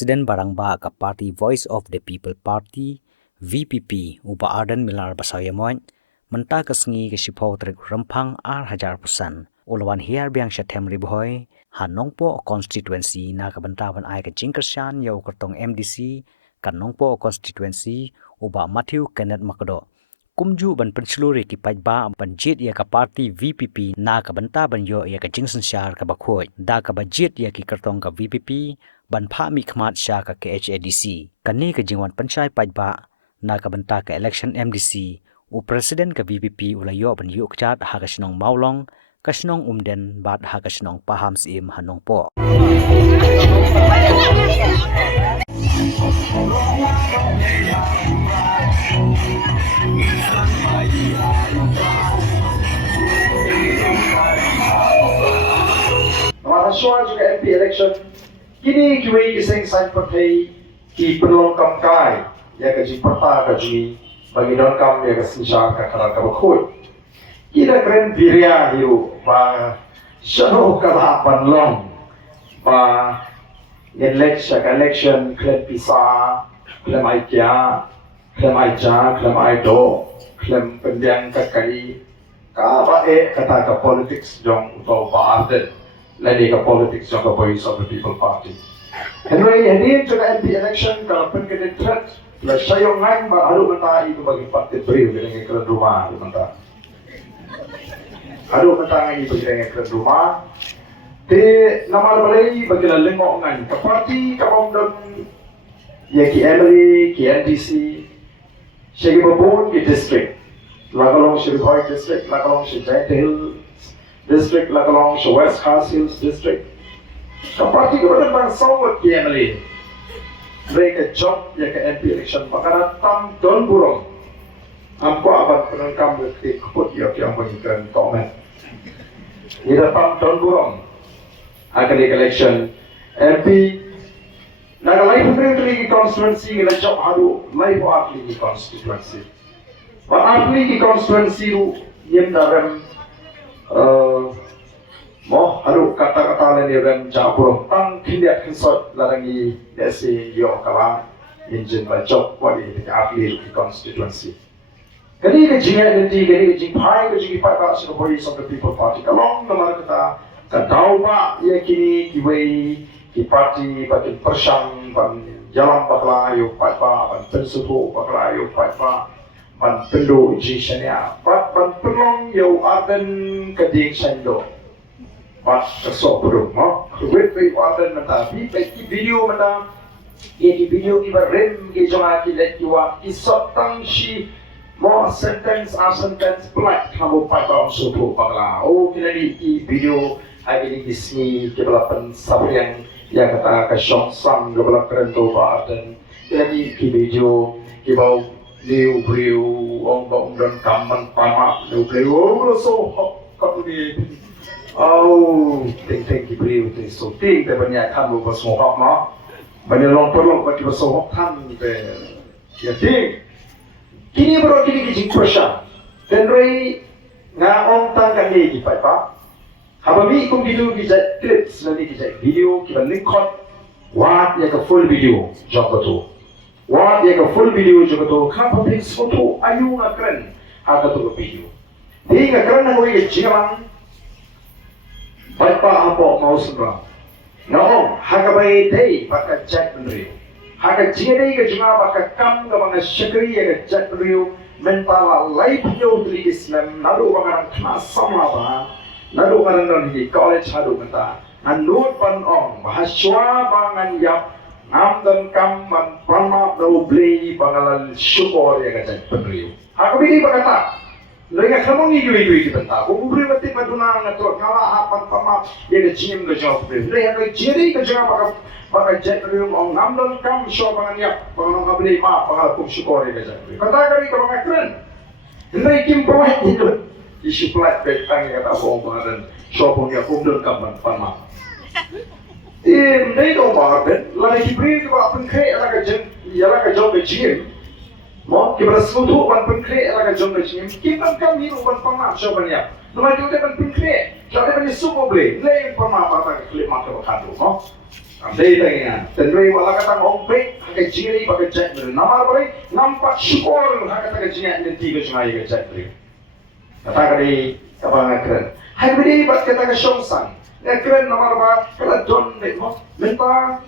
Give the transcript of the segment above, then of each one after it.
President Barangba ka Party Voice of the People Party VPP uba Arden Milar Basayamoy menta kasngi ke sipau trek rempang R1000% ulawan hiar biang Syatem Riboy Hanongpo constituency na kabantaban ay ka Jingkershan yaw kertong MDC kanongpo constituency uba Matthew Kenneth Makdo kumju ban penseluri ki pajba banjit ya ka party VPP na kabantaban yo ya ka Jingsen Syar ka bakhoi da ka budget ya ki kertong ka VPP ban pha mi khmat sha ka KHADC kani ka jingwan panchai pajba na kabanta ka election MDC u president ka VPP ulayo ban yu kchat ha ka snong maulong ka snong umden bat ha ka snong paham sim hanong po Mahasiswa juga MP election kini kiwi kiseng sign partai ki penlong kam kai ya ka ji parta ka ji bagi don kam ya ka sinsa ka kala ka bakhoi kira kren biria hiu ba shano ka panlong ba election klen pisa klem ai kya klem ai ja klem ai do klem pendiang ka kai ka ba kata ka politics jong to ba arden lady ka politics jong ka Voice of the People Party. Henry hadin to MP election kalau pen kena threat la sayong ngai ba aru mata itu bagi parti beri dengan keren rumah mata. Aru mata ngai bagi dengan keren rumah. Te nama balai bagi la lengok ngai ka parti ka bomdon ya ki Emily ki NDC segi babun ki district lagalong Shirhoi district lagalong Giant Hill district lagalong West Khas Hills district parti kepada bang sawat KMLA mereka job ya ke MP election makana tam don burung amko abad penengkam ke keput ya yang mengikan komen ida tam don burung akan election MP naga life friendly constituency ngila job hadu life atli constituency but atli constituency ru yem daram moh aru kata-kata lain yang jauh tang tidak kisah larangi desi yo kalang engine bacok wali di ahli di constituency. Kali kejingan nanti kali kejingpai pak sih Voice of the People Party kalong nama kita kadau pak ya kini kiwei ki parti batin persang ban jalan bakla yo pak ban pensuhu bakla yo pak ban pendo jisanya ban pelong yo aden keding sendo. Pas kesok belum, duit baik wadah mata, baik video mata, ini video kita rem kita jangan kita kiwat kisah tangsi, mau sentence black kamu pakai suatu pangla, oh kita di video hari ini sini kita lakukan sabrian yang kata kesong sang kita lakukan tu dan kita di video kita bau liu orang dan kaman pamak liu oh so kau di oh, ting kibri itu so ting banyak kan lu bersohok mah banyak orang perlu bagi bersohok kan ya ting kini baru kini kijing persia dan rei ngaong tangkan ni kipai pak hababi kum video kijai clips nanti kijai video kita lingkot wat ya ke full video jok betul wat ya ke full video jok betul kan publik foto ayu ngakren ada tu video ting ngakren nang wei jingan Papa apa mau sembah? No, hakabai day pakai jet beriu. Haka jiri ke juga pakai kam ke mana syakri ke jet beriu. Mentala life yo dari Islam. Nalu orang kelas sama apa? Nalu orang di college hadu menta. Nanut pan ong bahaswa bangan yap. Ngam dan kam man pama do beli bangalan syukur ya ke jet beriu. Hakabai berkata. Mereka kamu ngidui bentar. Buburi mati maduna ngatur ngala apan pama ya ke jim ke job beri. Mereka jadi ke jangan pakai jet room on ngamdon kam show pangan ya pangan ngabli ma pangan pun syukur ya ke jet. Kata kami ke pangan keren. Mereka kim pawai itu isi plat betang ya kata bong pangan show pun ya kumdon kam pama. Mereka dong pangan. Lagi beri ke apa kaya lagi jen ya lagi job ke jim. Mau kita sesuatu ban pengkre laga jom macam ni. Kita kan ni ban pama coba Nomor 2 ban pengkre. Jadi ban suku beli. Lain pama apa klip mata berkadu. Amdei tengah, tendai wala kata ngombe, hakai jingri pakai cek beri. Nama beri, nampak syukur hakai tak jingri dan tiga sungai ke cek beri. Kata kali kapal keren. Hai beri buat kata ke songsan. Keren nama apa? Kalau don dek minta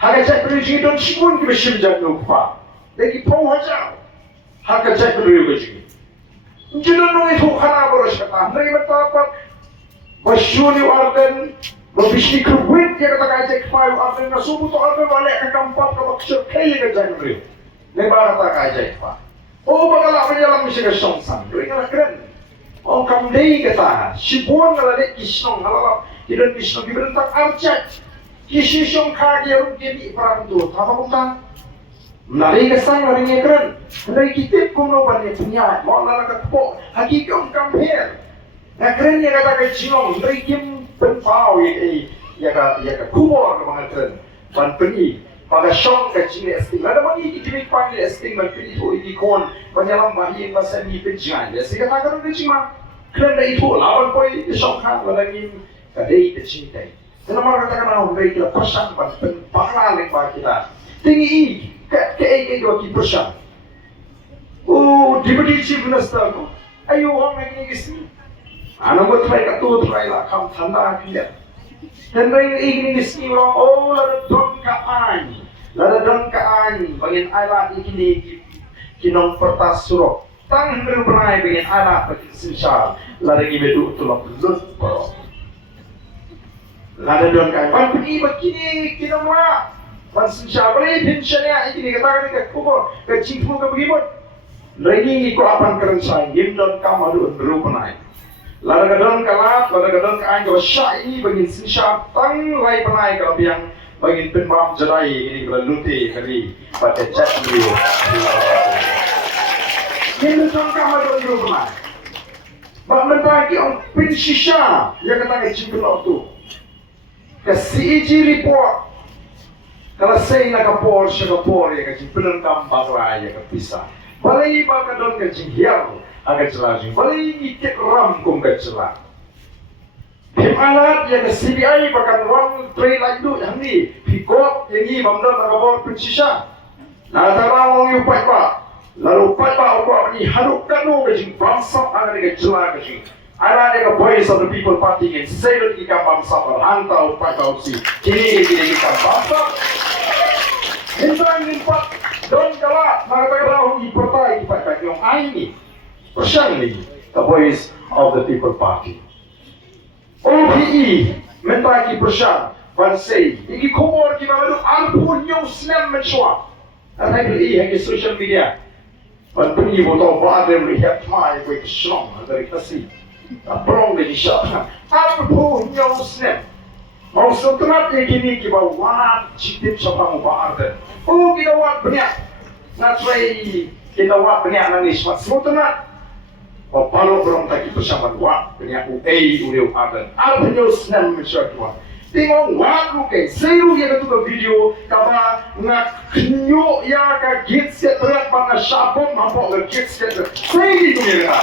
hakai cek beri jingri don syukur kita simjak lupa. Lagi pau hajar hakai cek beri ke jingri. Jangan nunggu itu karena boros kata. Mereka bertapak basyuni warden. Babishni kerwit ya kata kajek fayu arden na subuh to arden wale ka kampap ka baksur kaya ka jang brio. Leba kata kajek fa. Oh bagala menyalam misi ka songsan. Do ingala keren. Oh kamdei kata sibuan ngala dek kisnong halala tidak kisnong diberentak arcet. Kisi song kagi arum kini perantu. Tama punta. Nari kesang nari keren. Nari kitip kuno bani punya. Mau lala katpo hakiki kamper. Nah keren ya kata kajinong. Nari kim penpau ya kumor ke mga keren pan peni pada syong ke cini esting ada mangi kita panggil esting berpeni itu ikon penyalam bahin bahasa ni penjangan ya sehingga tak keren cuma keren itu lawan poi syong kan lagi kadai ke cini dai dan nama katakan orang baik kita persan pan penpakal yang bah kita tinggi ke dua ki persan diberi cipunas tahu ayo orang ini kesini Anak buat mereka tu try lah, kamu tanda kita. Dan mereka ingin disini orang, oh lada don kaan, bagian ayat ini kinong pertas surok. Tang berupai bagian ayat bagian sinsal, lada ini betul tulak lut poro. Lada don kaan, pan pergi begini kinong lah, pan sinsal, boleh pensiunnya ini katakan ke kubur, ke cipu ke begibut. Lagi ko apan keren saya, game don kamu berupai. Lada gadon kalat, lada gadon kain kalau syah ini bagian sinsya tang lai penai kalau biang bagian penbam jerai ini kalau luti kali pada cek beliau. Ini don kamu don dulu penai. Bak mentaki on pensisha yang kata ke cipulau tu. Ke CEG report. Kalau saya nak kapor ya ke cipulau kampak raya ke pisah. Balai bak gadon ke cihiau. Agak celah sih, paling ikut ram kong agak celah. Himalat yang CBI bahkan one train lagi tu yang ni, pikot yang ni bamdan agak pensisa. Nah, tarang orang upai pak, lalu upai pak orang ni haruk kanu kecing bangsa ada agak celah kecing. Ada agak voice of the people party yang saya lagi kan bangsa berhantau upai pak si, kini kan bangsa. Hintang impat don kalah, nak kata orang ipertai ipat yang ini. Persian ni, the voice of the people party. OPE, mentaki persian, bansay, iki kumor kita lalu alpun yung slam mensua. At ay hagi social media. Pagpuni mo to, baadem lihat mai kwe kishlong, dari kasi. Aprong di siya. Alpun yung slam. Mau setelah ini kita wat cipit siapa mau baadem. Oh kita wat banyak. Natray kita wat banyak nangis. Setelah Palo berong taki bersama dua, banyak UAI udah ada. Apa yang senang mencoba? Tengok waktu ke, seru yang itu video, kapa nak kenyo ya ka gits ya berat mana sabon mampu ke gits ya. Seru itu ya.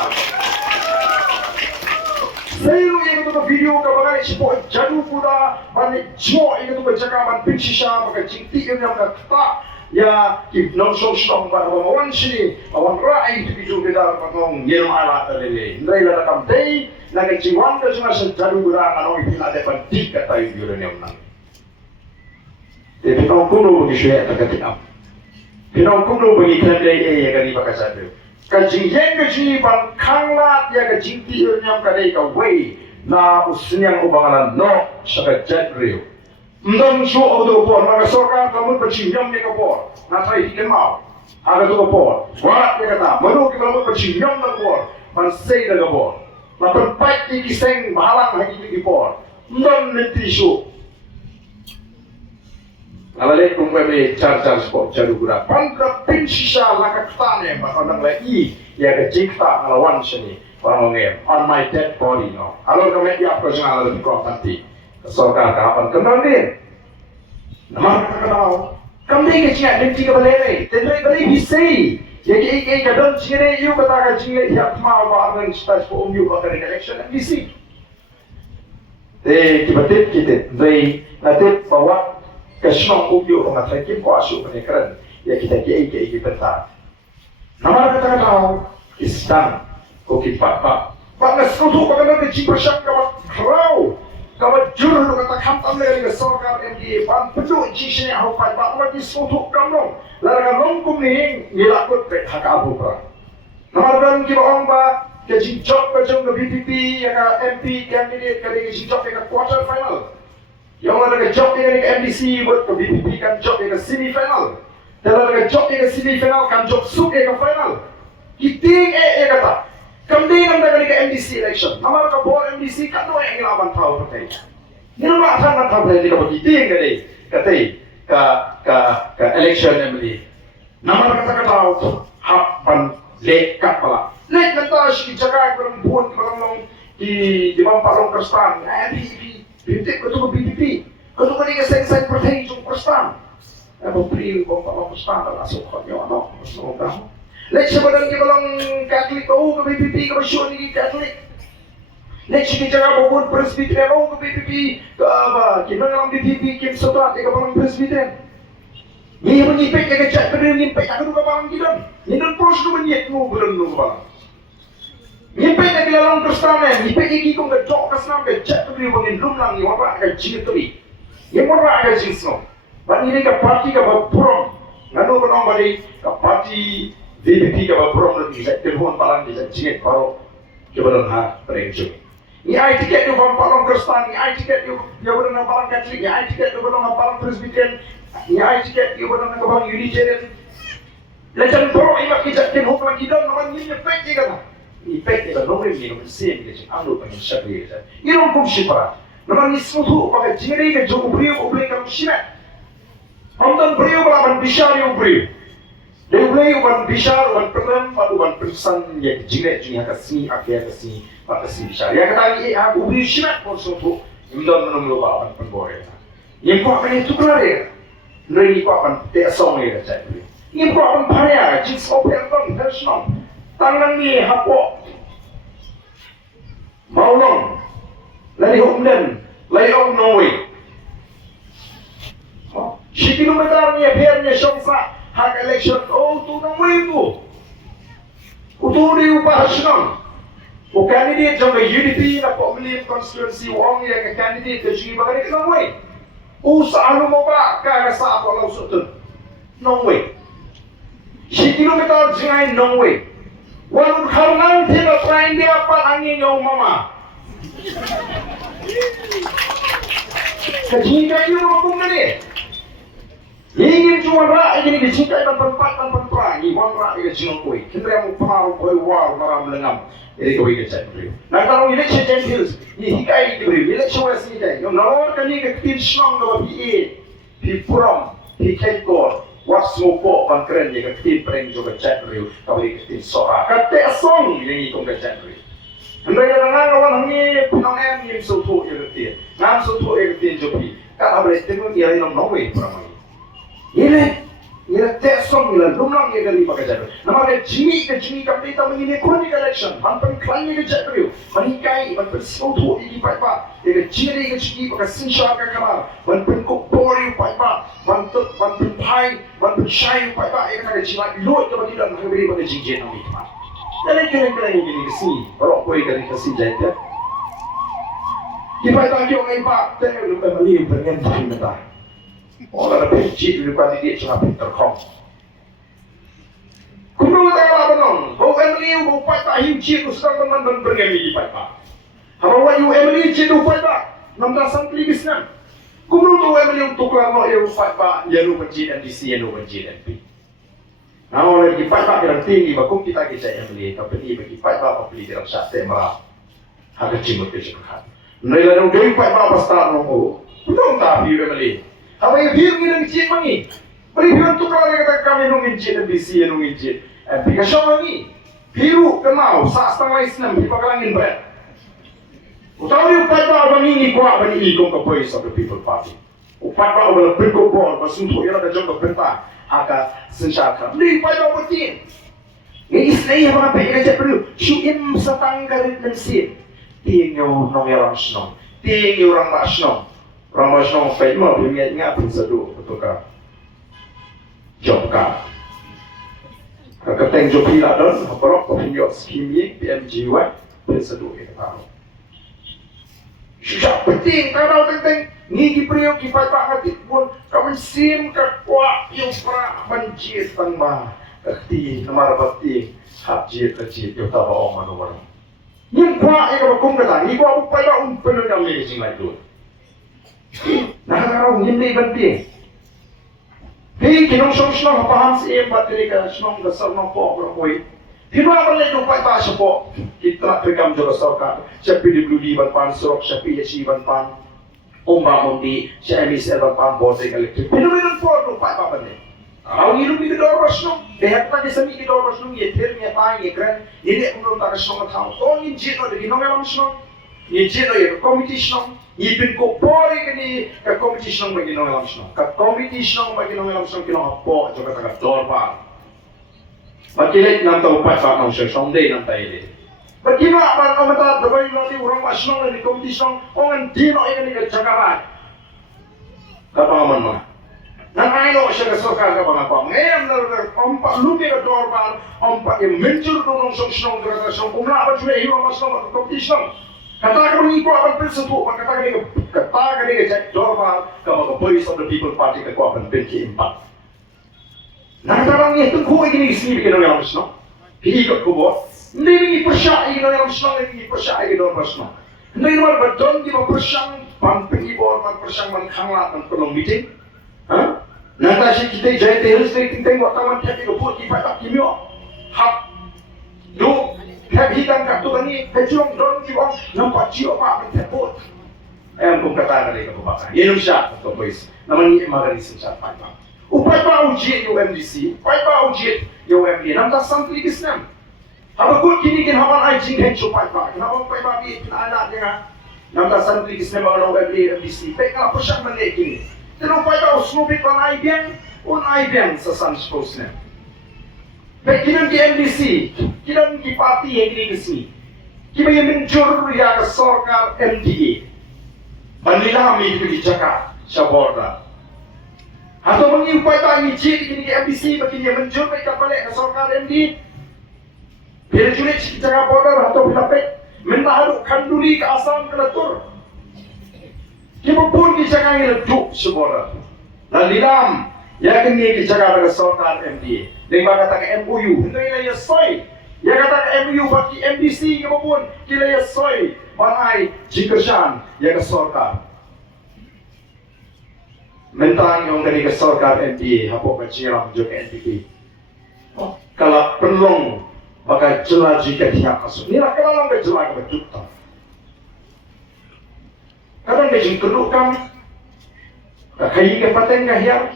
Seru yang itu video, kapa kan sebuah jadu kuda, mana jo yang itu bercakap pinsisa, maka cinti yang kata. Ya, if non so strong ba wan sini, wan rai itu bisu beda patong yelom ala tadele. Ndai la kam tei, na ke jiwan ke sunga sejadu gura kanong ipina de pantik kata yu ne onang. Te pinong kuno bagi syek tagatiam. Pinong kuno bagi kande ya kani bakasadu. Ka jingyen ke ji ban kanglat ya ke jingti nyam kadai ka wei na usnyang ubangalan no saka jadriu. Ndang so auto por maka soka kamu percinyam ni kapor na sai hiken mau aga to kapor wat ni kata manu ki kamu percinyam na kapor man sei na kapor la perpai ki kiseng balang hagi ki kapor ndang niti so alale kumwe char sport jadu gura pandra pinsisa la katane ba onang lai ya ke jikta ngalawan sini orang ngem on my dead body no alor kami ya personal lebih kuat nanti Soka kapan kembali? Nama kenal. Kembali ke Cina dan tiga balai. Tendai balai bisa. Jadi kadang Cina you katakan Cina yang mau bahagian stas for you bahagian election bisa. Tiba-tiba kita, nanti bawa Kesenong ubiu orang terkim kuasu penekaran ya kita kiai bentar. Nama kata tahu Islam koki pak. Panas kutu pakai nanti cipersak kawan kerau. Kawan jurus kata khantam lagi sorkar MDA pan penuh cisnya hafai pak lagi kutu kamrong. Lalu longkum nih ngilakut ke hak abu pra. Nama dan kita orang ba keji job kejong ke BPP ya ke MP candidate kali keji job ke quarter final. Yang ada job yang ke MDC buat ke BPP kan job yang ke semi final. Dan ada job yang ke semi final kan job sub yang ke final. Kiting kata. Kemudian anda ke MDC election. Nama ke board MDC kan dua yang lawan tahu pakai. Ini nama akan tahu dari ke kiting kata ke election MD. Nama kata tahu hak ban lek kapala. Lek kata si jaga perempuan kerana di Bampalong Kerstan. Bintik ketua BPP, ketua ni keseng pertanyaan jom Kerstan. Apa beri Bampalong Kerstan adalah sokongnya anak sokong. Lek sebenarnya kita bilang Katolik ke BPP ke Masyur ni Katolik. Lek kita jaga bangun Presbyterian ke BPP ke apa? Kita dalam BPP kim setelah ke bangun Presbyterian. Ni menyipek ke cak berdiri menyipek aku ke bangun kita. Ni dan pros tu menyipek nu berenu ke bangun. Nyipek na kilalang Kristana, nyipek iki kung gadok kasnam ka chat to bangin lumlang ni wala ka jitri. Yang wala ka jisno. Bang ini ka parti ka baprom. Ngano ba nang bali ka parti VPP ka baprom lagi sa telefon palang di sa jingit paro kebalan ha prengjo. Ni ai tiket do bang palang Kristana, ni ai tiket do kebalan na palang Katolik, ni ai tiket do kebalan na palang Presbyterian, ni ai tiket do kebalan na kebalan Unitarian. Lajan pro imak kita ten hok lagi dan naman ni nyipek ni kana. Ipek kita nomor ini nomor sen kita cakap anu pengen syakir kita. Ini orang kumsi para. Nama ni semua pakai jingri ke jauh beriu kamu siapa? Ondan beriu balapan bishar yang beriu. Dia beriu ban bishar ban perlem ban persan yang jingri jingri kasih akhir kasih bishar. Yang kata ini aku beriu siapa pun semua. Imdan menunggu balapan penbore. Yang kau apa itu kelar ya? Nari kau apa tersong ya cakap. Yang kau apa payah jins open ban personal. Tangan ni hapok maulong lari humdan lari om Norway si kilometer ni akhirnya syongsa hak election tu Norway tu di upah senang candidate jom UDP na pemilihan constituency wong yang candidate ke sini bagari ke Norway usaha mau ba ka sa apa lau sutun Norway si kilometer jingai Norway walau karena tidak terain dia apa angin yang mama. Kecintaan itu hukum ni. Ingin cuma rak ini kecintaan dan perang. Iman rak ini cuma koi. Kita yang pengaruh koi war maram lengam. Ini koi kecintaan beliau. Nah kalau election champions ini hikai itu beliau. Election wes ini dah. Yang nawar kini ketin senang dapat di puram, di kekor. Was mopo pangkeren yang ketin preng juga chat riu kau ketin sora kate song yang ikut ke chat riu. Anda yang orang ni penang yang suatu yang ketin, ngam suatu yang ketin jopi. Kalau boleh tengok dia yang nongwe peramai. Ini te song ini lumang yang kali pakai chat riu. Nama dia Jimmy kami kita begini koni election, hampan klannya ke chat riu. Manikai, hampan suatu ini pak. Dia Jimmy ke Jimmy pakai sinsha ke kamar, hampan kopori pak. Bantu pai, bantu syai, pai pai yang ada jimat luat ke bagi dalam negeri pada jinjit nabi teman. Dan kena ini kesini, kalau kau ikan kasih jahit. Kita tak kira orang pak, tengok lupa beli berian tapi mentah. Orang ada penjit lupa dia cuma terkong. Kumru tak apa benar, bau Emily bau pai tak himci tu sedang teman berian di pai pak. Kalau you Emily cidu pai pak, nampak sampli bisnan. Kumru tu Emily untuk lama yang pai pak, yang lu penjit MDC, yang lu penjit MP. Nah, oleh di pai pak yang tinggi, bakum kita kisah Emily, tapi ini bagi pai pak beli dalam satu merah. Harga cimut kecukupan. Nilai yang dari pai pak pasal nunggu, belum tak view Emily. Apa yang view kita kecil mangi? Beri view untuk kalau kata kami nunggu cit MDC, nunggu cit MP. Kasih mangi, view kenal, saat setengah Islam di pakalangin berat. Utawi upat ba bang ini kuat bani ikong ke voice of the people party. Upat ba bang berko bol basunto yang ada jangka benta haka sensyaka. Ni upat ba betin. Ini istilahnya apa yang kita perlu? Syuim setanggarit mensin. Tiang orang nong yang senang, tiang orang mak senang. Ramos nong pai mo pingat nga pun sadu betul ka. Job ka. Kakateng job hila don, haporok ko pinyo skimi PMGY pun sadu kita tahu. Susah penting kalau tentang ni di priok kipat hati pun kami sim kakwa yung pra banjir tangma kakti namara bakti hajir kecil yung taba o manuwar. Yung kwa ikaw kung kata, ni kwa upay ba penuh yang medicine like doon. Nakakaraw hindi banting. Hey, kinong siyong hapahan sa iyo bateri ka siyong dasal ng po koy. Hinaman na yung pa siya po. Kita rekam jura sarka. Siya PWD ban pan surok siya PhD ban pan. Umba mundi siya MSL ban pan bote electric. Hinaman po no pa ba ni. Ang ilong ni dorwas no. Dehat pa sa mi dorwas no yeter mi pa ni kran. Hindi ko ta ka siyong tao. To ni jino de no melam siyong. Ni jino ye competition. Ibin ko pori kani ka competition magino melam siyong. Ka competition magino melam siyong kinapo jura ka dorpa. Pagkilit ng taupat sa akong siya, someday ng tayo din. Pagkima, ang mata, dabay natin, urang masyong na ni kompetisyong, o ang dino ay nga ni katsakaran. Kapangaman mga. Nang siya kasokar ka mga pa. Ngayon, ompa, lupi ka dorban, ompa, i-menture doon ng siyong gratasyon, kung naman siya hiwa masyong ng kompetisyong. Katakan mo iko ang principle, katakan ni ka dorban, ka mga voice of the people party ka ko ang pinki impact. Nakatarang niya itong kuha ginisibig ng ngalamas no? Hiikot ko po. Hindi ipasya ay ngalamas no, hindi ipasya ay ngalamas no. Hindi naman ba doon, di ba pasyang pampingibor, pasyang manghanglat ng tulong meeting? Ha? Nata siya kita jaya tehel sila tingteng wataman tepi ko po, ipatak kimyo. Hap. Do, kaya hitang kaktukan ni, kajong doon, di ba, nampak siyo pa, ang tepot. Ayan kung katakan rin ka po baka. Yan yung siya, ito boys, naman niya magalisin siya, pagpang. Upay pa ujiet yung MDC, upay pa ujiet yung MD, namtas santiligis nam. Habang kinikin haman ay jinghen siya upay pa, habang upay pa biit na anak niya nga, namtas santiligis nam mga ng MDC, pek nga po siyang malikin. Pero upay pa usnubit pa na ibiyang sa Sanspos nam. Pek kinang ki MDC, kinang ki party yang kinigisi, kima yung menjur ya ka sorkar MDA. Manlilami ito di Jakarta, sa borda. Atau mengiupay tayo ni Jit kini MDC bagi dia menjur baik balik ke sorkar MD. Bila julit jaga border atau bila pek mentahaduk kanduli ke asam ke latur. Kita pun dijaga yang leduk seborder. Lalu dalam ya kini dijaga ke sorkar MD. Dengan kata MOU, itu yang soy. Ya kata MOU bagi MDC kita pun kita yang soy. Manai jikersan ya ke sorkar. Mentang yung dari kesorkar NPA, hapok keciram juga NPP. Kalau perlong, maka jelas jika dia kasut. Ini lah kalau nggak jelas ke betul. Kadang kejing kerukan, kayi ke paten kahiyar,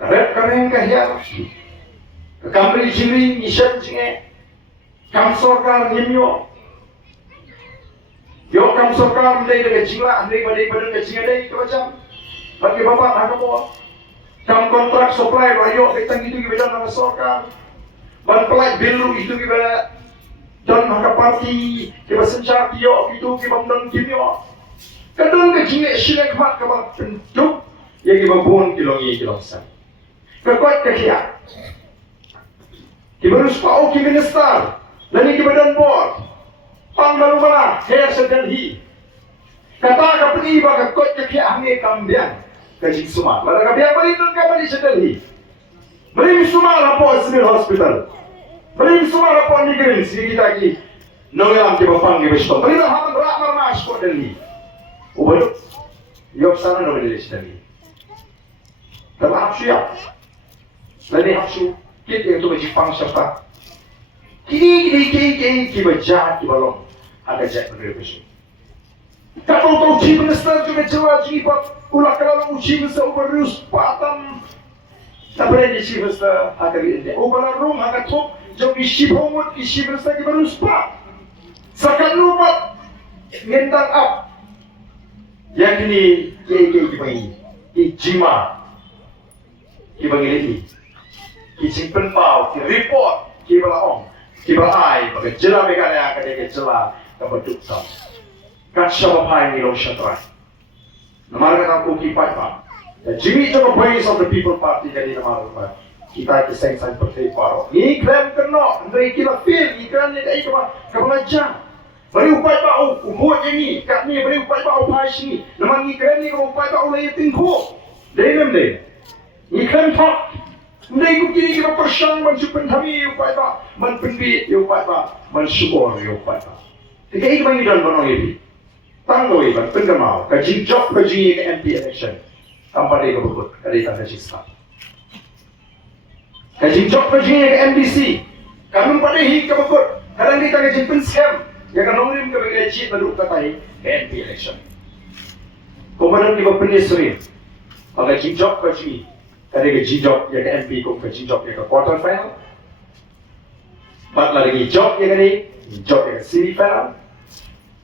karet kareng kahiyar, kamri jiri nishan jinge, kam sorkar nyemyo. Yo kam sorkar mendai dengan jingla, andai badai kejing adai macam. Bagi bapak nak apa? Kam kontrak supply rayo kita gitu kita nak sorkan. Ban pelai bilu itu kita dan hak parti kita sencar yo gitu kita mendang kimyo. Kadang ke jinge silek mat ke bentuk yang kita bon kilong san. Kekuat kehiak. Kita harus pau ki minister. Lani kita dan board. Pang baru mana? Hair sedalhi. Kata kapni ba kekuat kehiak hame kambian. Kajing Sumar. Lalu biar berlindung ke balik sedalhi. Beri Sumar apa civil hospital. Beri Sumar apa negeri sini kita lagi. Nongam di bawah di besok. Beri haman ramar mas kau Delhi. Ubah. Yok sana nongam di sedalhi. Tapi hapsu ya. Lalu hapsu. Kita itu berjipang siapa. Kini baca di balong. Ada jack berbeza. Kalau tahu uji minister juga jelas jibat. Ulah kalau uji minister berus patam. Tak boleh uji minister akan ini. Ulah rum akan top. Jauh isi pomut isi minister kita berus pat. Sekarang lupa ngendang up. Yang ini kita ini jima kita ini kita simpen pau kita report kita laong kita ai bagi jelas mereka yang akan dia jelas kepada tukar. Kat siapa pai ni lo syatrai. Namar kata ko kipat pa. Jimmy to the voice of the people party kadi namar pa. Kita kisah sang pertai paro. Ni krem kena, ndai kila feel, ni krem ni dai ka kabaja. Bari upai pa umur ini, kat ni bari upai pa upai sini. Namar ni krem ni ka upai pa ulai tingko. Dai mem dai. Ni krem thak. Ndai ku kini ka persang man supen thami upai pa, man penbi upai pa, man subor upai pa. Tiga ini dan banong ini. Tanggo ini pengemau. Kaji job kaji ke MP election. Tanpa dia berbut. Kali tak kaji start. Kaji job kaji ke MDC. Kami pada hi ke berbut. Kadang kita kaji pensem. Yang kan nongrim ke bagai cip baru katai ke MP election. Kemudian kita penisri. Kaji job kaji. Kali kaji job yang ke MP ko kaji job yang ke quarter final. Bat lagi job yang ni. Job yang ke semi final.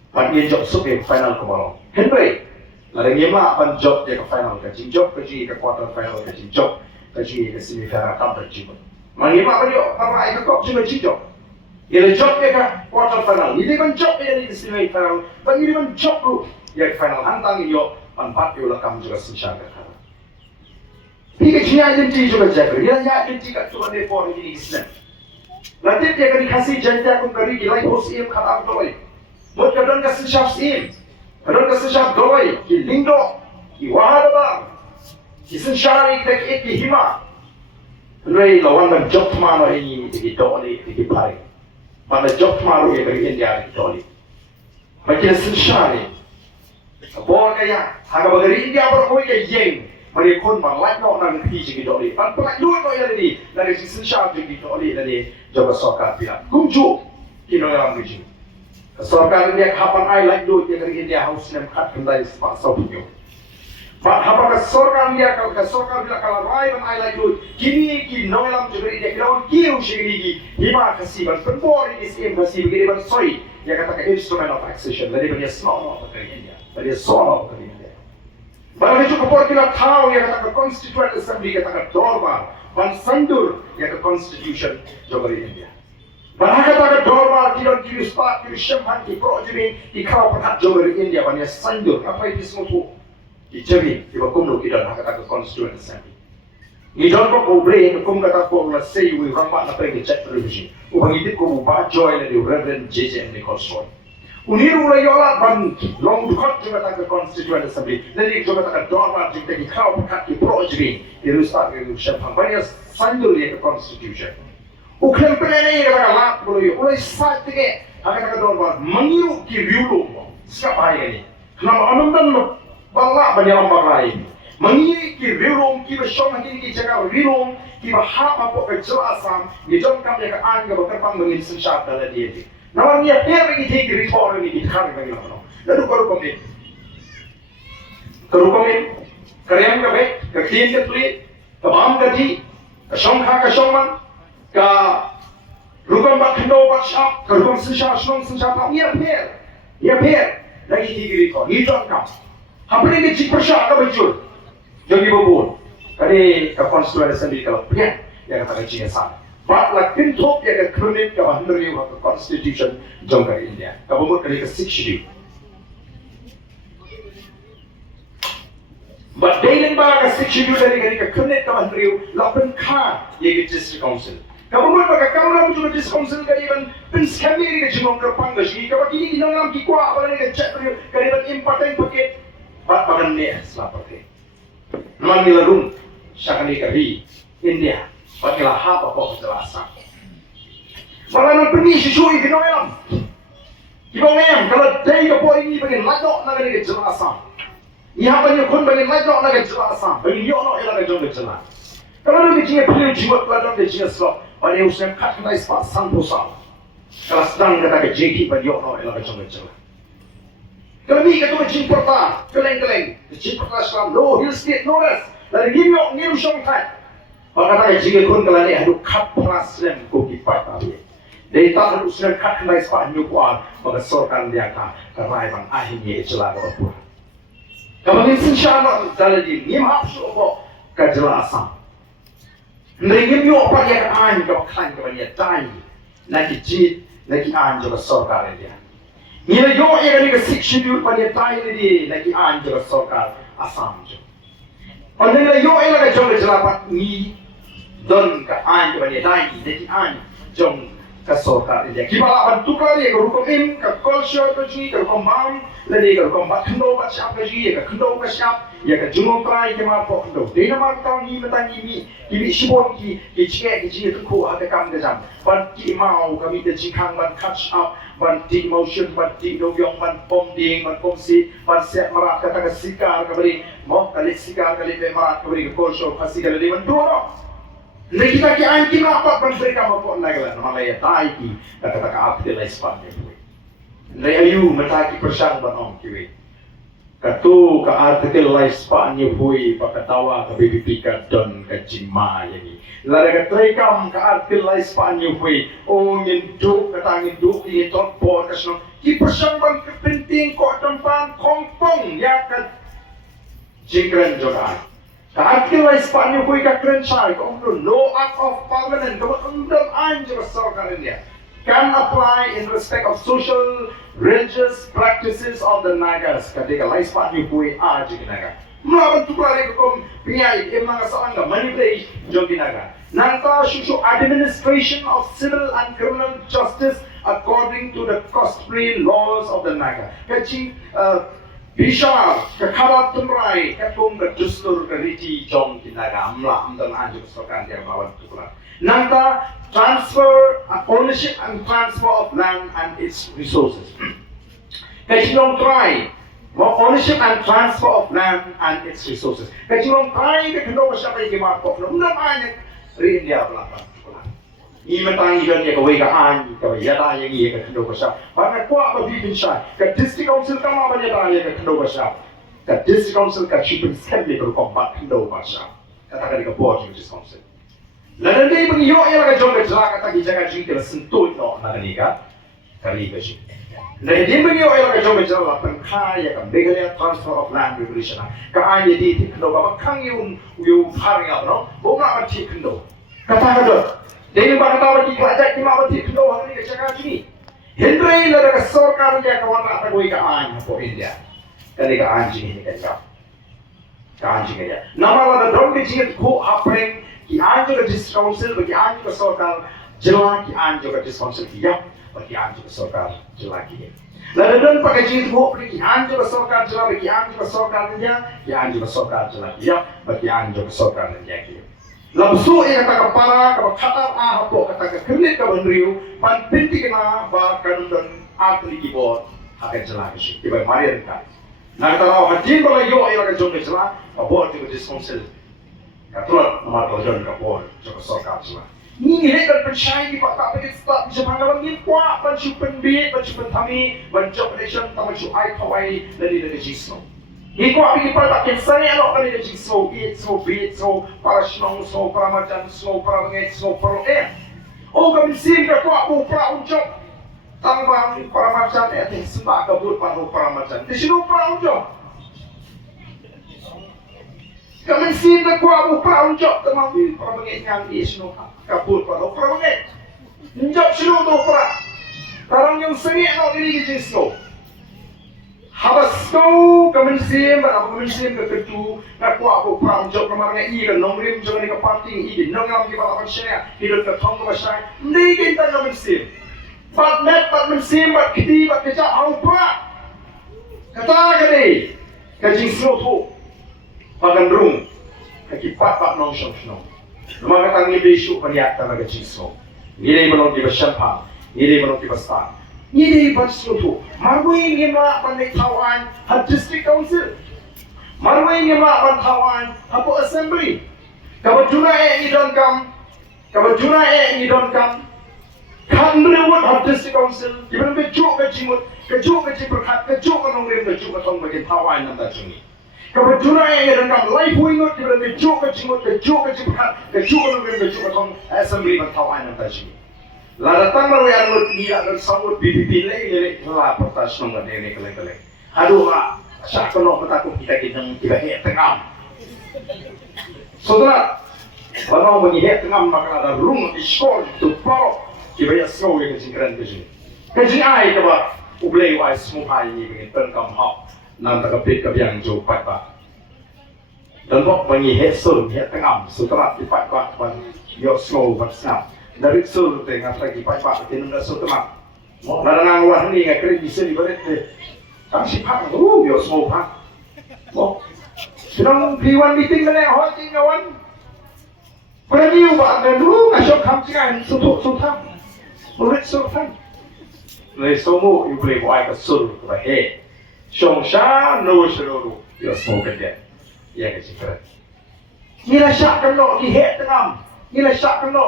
Pagi job sup yang final kemarin. Henry, lagi ni mah pan job yang ke final, kaji job kaji ke quarter final, kaji job kaji ke semi final counter jibat. Mari mah apa dia? Apa yang kau cuma job? Ia job yang ke quarter final. Ini kan job yang ke semi final. Bagi dia kan job tu yang final. Hantang ini pan pat dia lakam juga sensar kan. Ini kaji identiti juga jaga. Dia identiti kat tuan dia pun ini Islam. Nanti dia akan dikasih janji aku kari di lain host im kata aku tu. Mut kadang kasih syaf sim, kadang kasih syaf doi, ki lindo, ki wahada, ki sensyari kita ki hima. Lei lawan man job mana ini ki doi, ki pai. Mana job mana yang dari India ki doi. Macam sensyari. Bor kaya, harga bagari India berkoi kaya yen. Mari kon bang like no nang ki ki doi. Pan pelak duit no yang dari sensyari ki doi dari jabat sokar pila. Kumju ki no yang begini. Sorkar dia kapan ai like duit dia dari India house nem kat kendai sepak saunya. Apa sorkar dia kalau sorkar bila kalau rai ban ai like duit kini ki noelam juga dia kirawan kiu sini hima kasih ban penbor ini sim kasih begini ban soi dia kata ke instrument of taxation dari dia small of dari India dari solo of dari India. Baru itu kepor kita tahu dia kata ke constituent assembly kata ke dorma ban sandur dia ke constitution juga dari India. Bahkan kata dorma tidak diuspat, diusyamhan, diprojekti, dikau pekat jauh dari India banyak sandur. Apa itu semua tu? Dijadi, dibakumlu kita nak kata ke constituent assembly. Ni don ko boleh, kum kata ko la say we rampak na pergi cek television. Ubang itu ko buat joy na di Reverend JJ Nicholson. Uniru la yola ban long dukot juga kata ke constituent assembly. Jadi juga kata dorma juga dikau pekat diprojekti, diuspat, diusyamhan banyak sandur dia ke constitution. Ukran pelene kata lap boleh, oleh saat ke akan kata orang mengiru kiriulu siapa ini? Kenapa anam balak banyak lambat lain? Mengiru kiriulu kita syom ini kita jaga kiriulu kita hap apa kejelasan kita kami akan angkat berkembang dengan sensat dalam dia. Nama dia pergi kita retor ini kita kami bagi nama. Lalu kerukomen, kerjaan kabe, kerjaan ketulis, kebam kerji, kesongkha kesongman. Ka rukun bak kendo bak syap, ka rukun sensar senong sensar tak ia per lagi tigri ko ni jon kam hampir ni cik persyak ka bejul jadi bobon kali ka constituent assembly kalau pian yang kata cik sa bat la kinthop ya ka kronik ka handri wa constitution jong ka India ka bobon kali ka 6 schedule but dailing ba ka 6 schedule dari kali ka kronik ka handri la pen kha ye ke district council. Kamu buat pakai kamu cuma diskonsel kalian penskami ni cuma kerpanggas ni. Kalau kini kita nak kikwa, apa ni cek kalian important paket, bagan ni selapake. Nama ni larum, syakani kari India, bagilah apa penjelasan. Malah nak pergi sesuai kita orang. Kita orang kalau day kepo ini bagi lajok nak ni kejelasan. Ia bagi kon bagi lajok nak kejelasan, bagi yo nak ialah kejelasan. Kalau ni kita pilih jiwa pelajar ni kita slot. Pada usia kat kita ispat santosa. Kalau sedang kata ke JK pada orang elak macam-macam. Kalau ni kata macam perta, keleng-keleng, macam perta Islam, no hill state, no rest. Dari ni usang kai. Kalau kata ke JK kun kalau ni ada kat Islam ko kipat tadi. Dari tak ada usia kat kita ispat nyukuan, maka sorkan dia ka kerai bang akhirnya celah berapa. Kalau ni sensya dalam ni maaf suruh kejelasan. Mereka ni apa yang an kau kan kau ni tai, nak jid, nak an juga sorkar dia. Ni yo yang ni ke 6 schedule pada tai ni nak an juga sorkar Assam je. Orang yang yo ela ka jong jelapat ni don ka an ke bani dai ni an jong ka sorkar India. Kibala ban tukar ye ka rukom im ka culture ka ji ka rukom bam le ni ka rukom bat khndo bat shap ka ji ka khndo ka shap ye ka jumong trai ke ma pok khndo. De na ma ta ni ma ta ni mi shibon ki chike ki ji ku ha ka kam ka jam. Ban ki mau ka mi de ji khang ban catch up ban ti motion ban ti do yong ban pom ding ban pom si ban set marat ka ta ka sikar ka bari mo ka le sikar ka le be marat ka bari ka culture ka sikar le ban do Lagi kita anjing apa pun mereka mampu nagala nama ya taiki kata apa dia Spanya tu. Layu mataki persang banong kiwi. Katu ka artikel Spanya hui pakatawa ka BBP ka don ka jima yani. Lara ka trekam ka artikel Spanya hui o nginduk kata nginduk ni tot por ka sno ki persang ban penting ko tempan kongpong ya ka jingren jogan. Artikel Spanya hui ka krenchai ka no act of parliament ka undang anja ka sarkar India can apply in respect of social religious practices of the Nagas ketika Spanya hui aja kinaga melawan tukar kom piyai emang asanga manipulate jogi naga nanta shushu administration of civil and criminal justice according to the customary laws of the Naga kachi Bishar, kekarat tumrai, ketum kedustur keriti jong kinaga amla amdan anjuk sokan dia bawan tukar. Nanta transfer ownership and transfer of land and its resources. Kajilong try ownership and transfer of land and its resources. Kajilong try ke kendo siapa yang markop, nunda banyak rin dia belakang. Imetang ikan ya kawai ka an ka yada yang iya ka kendo kasap bana kwa ba bibin sha ka district council ka ma ba yada ya ka kendo kasap ka district council ka chipin assembly ko kombat kendo kasap kata ka board district council la dai bang yo ya ka jong ka jala ka jaga jing ka sentuh no na ni ka kali ka shi la dai bang yo ya ka jong ka jala pan kaya ka begale transfer of land regulation ka an yadi ti kendo ba khang yun phar ya no bo nga ba ti kendo kata ka do Dengan bakal di kerajaan di mana di kedua hari ke cakap ini, Henry ladang sorkar dia kawan nak pergi ke An, apa India, kali ke anjing ini kerja, ke anjing kerja. Nama ladang dong kecil ko apa ki anjing ke district council, bagi anjing ke sorkar, jelas ki anjing ke district council dia, bagi anjing ke sorkar jelas ki. Ladang pakai kecil ko bagi anjing ke sorkar jelas, bagi anjing ke sorkar dia, ki anjing ke sorkar jelas dia, bagi anjing ke sorkar dia ki. Lamsu yang kata kepala, kata khatar apa kata kernet kawan riu, pan pinti kena ba kanun dan atli keyboard akan jelas sih. Tiba mari rendah. Nak kata awak hadirin kalau yo ayah akan jom jelas, kabur juga diskonsel. Katulah nomor tujuan kabur juga sorkar jelas. Ini hebat percaya di pak tak pergi start bisa panggilan ni kuat, bancu penbit, bancu pentami, bancu penation, bancu ai kawai dari jisno. Iko api pada kisah yang orang kali jadi so beat so para senang so para macam so para mengait so para oh kami sim ke kuat bu para uncap tambang para macam ting sembah kabut para macam di sini para uncap kami sim ke kuat bu para uncap tambang para mengait yang di sini kabut para mengait uncap sini tu para tarang yang sengit nak diri jadi so habas kau kemensim, apa kemensim ke ketu, nak kuat aku perang jok kemarin ini kan nongrim jangan ni kepanting ini, nongam di bawah manusia, hidup ke tong manusia, ni kita kemensim, bat mensim, bat kiti, bat kecak, au pra, kata kali, kajing slow tu, bagan rung, kakipat bat nong shong shong, rumah kata ni besu peniak tanah kajing slow, ni menong di bersyampan, ni menong di besar. Ini bersuatu. Marwai ngemak pandai tawan hat district council. Marwai ngemak pandai tawan apa assembly. Kabajuna ni don kam. Kabajuna ni don kam. Kamrewut hat district council. Iban kejuk kejimut, kejuk kejiberkat, kejuk kenongrim, kejuk ketong bagi tawan nanda jungi. Kabajuna ni don kam. Life wingut iban kejuk kejimut, kejuk kejiberkat, kejuk kenongrim, kejuk ketong assembly bagi tawan nanda jungi. La datang baru yang dia akan sambut BBP lagi lah pertas nongga ini kelek. Aduh lah, saya kono petakut kita kita tengam. Saudara, kalau menyihat tengam maka ada room di sekolah itu baru kita ya semua yang kecil kecil. Kecil ay kaba ublay ay semua ay ini begini tengam hak nanti kepit kebiang jauh pada. dan bok bagi hesul he tengam setelah dipak ban yo slow ban snap dari sul tengah lagi pak tinung da setelah mo narangan wah ni ngakri bisa dibaret tak sipak yo slow pak mo sedang diwan meeting mana ho ting kawan berani ubah dan dulu ngasok kamcingan sutuk sultan murid sultanเลยสมุอยู่เลยว่าไอ้ก็สุดไปเฮ่ชงชาโนชโรรุยอสโมกันเดียยังไงจิกระนี่ละชักกันโลกี่เฮ่ตั้งอ่ำนี่ละชักกันโล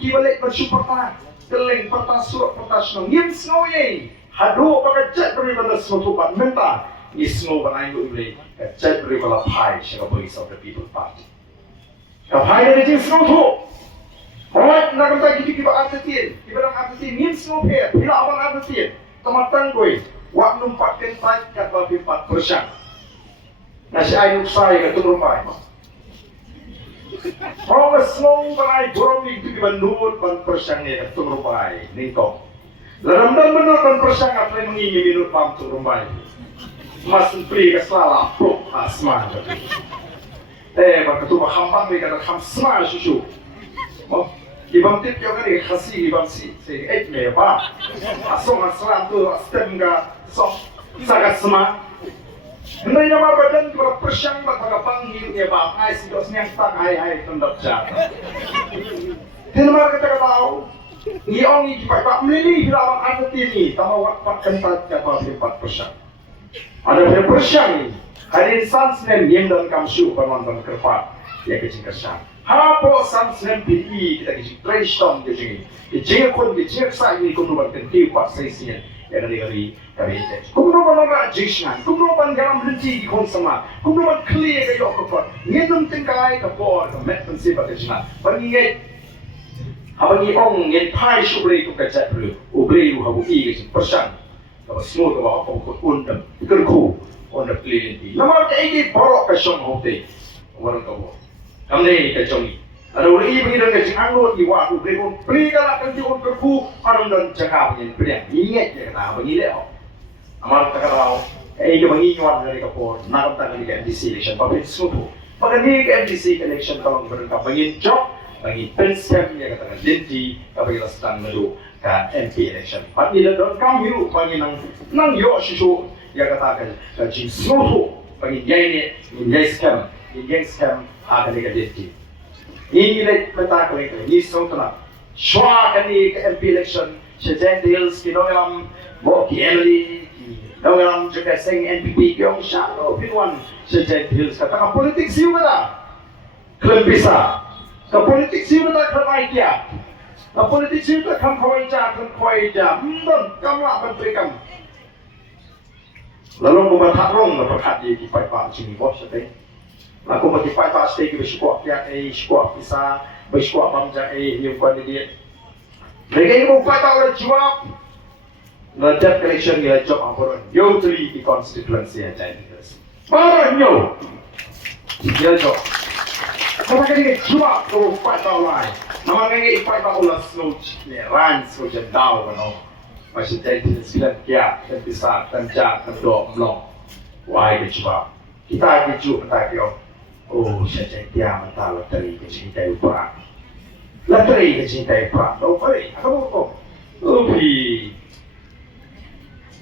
กี่วันเล็กมันชุบปะตาเกลิงปะตาสุรปะตาชนงยิ้มสโนยี่ฮัดดูปะกันเจ็ดบริบาลสมุทุบันเมตตานี่สโนบันไอ้อยู่เลยเจ็ดบริบาลพายเชื่อว่า Voice of the People Party กับพายได้จริงสโนทุAlright, nak kata kita artitin, kita orang artitin, ni semua pihak, bila abang artitin, tematan gue, wak numpak kentai kata 4%. Nasi air saya ketua rumah, orang semua berai borong itu di bandut 1% ni ketua rumah, ni kau. Dalam dan bandut 1% apa yang mengingi minut pam ketua rumah, mas beri kesalah, pro asma. Bang ketua hampang ni kata hamsma susu. Ibang tip yang ni khasi ibang si me ba asong asram tu stem ga song sagat sama Hendaknya nama badan berpersang pada panggil ya bang ai si dos yang tak ai tundap jat Tinamar kita tahu ni ong ni pak melili bila abang ada tini tahu pak kentat apa 4% ada berpersang ni hari insan senem yang dan kamsu penonton kerpat ya kecil kesan Hapo samsem PE kita kisi brainstorm ke sini. Ke kon ke sai ni kumno ban tentiu pak sai sini. Ya dari kami itu. Kumno ban ora jisnan, kumno ban garam lenti kon sama. Kumno ban clear ke yok ko. Ngedum tingkai ka por, ka met pan sipa ke sina. Ban nge Habang ni ong ngen pai shubre ku ka chat ru. Ubre ru habu i ke persan. Ka semua ka ba ko undam. Kerku undam clear lenti. Nama ke ini borok ka shong hote. Orang ka Kami kacau ni. Ada orang ini begini dengan anggur di waktu berikut. Berikanlah kanjuran kerku orang dan cakap begini. Beriak ingat je kata begini leh. Amal tak tahu. Ini mengingat dari kapur. Nak tak ni ke MDC election. Tapi semua. Maka ni ke MDC election kalau berangkat begini job, bagi pensem yang katakan lenti, kapal sedang menuju ke MP election. Tapi dia don't come here bagi nang yo susu yang katakan kaji semua. Bagi dia ini scam. Ini scam akan dikatakan. Ini letak lagi. Ini soalnya. Shua kan di MP election. Sejak deals kita dalam bok Emily, dalam juga seng NPP yang shallow pinuan. Sejak deals katakan politik siapa dah? Klaim bisa. Ke politik siapa dah klaim dia? Ke politik siapa dah klaim kawai jah? Kamu lah menteri kamu. Lalu membatak rong berkat di pipa sini bos sedih. Aku mesti pai tak stay ke sekolah pihak sekolah bisa bersekolah bangsa yang kuat dia. Mereka ini bukan tak boleh jawab. Ledak election dia jawab apa? Yo tuli di constituency yang jadi terus. Baru yo. Dia jawab. Kalau kita jawab tu bukan tak boleh. Nama ini bukan tak boleh slow ni run slow jendau kan? Masih jadi sembilan dia dan bisa tanjak kedua melong. Why dia jawab? Kita akan jawab tak yo. Oh, saya dia mata loteri kecintai perang. Loteri kecintai perang. Oh, baik. Apa kau? Lebih.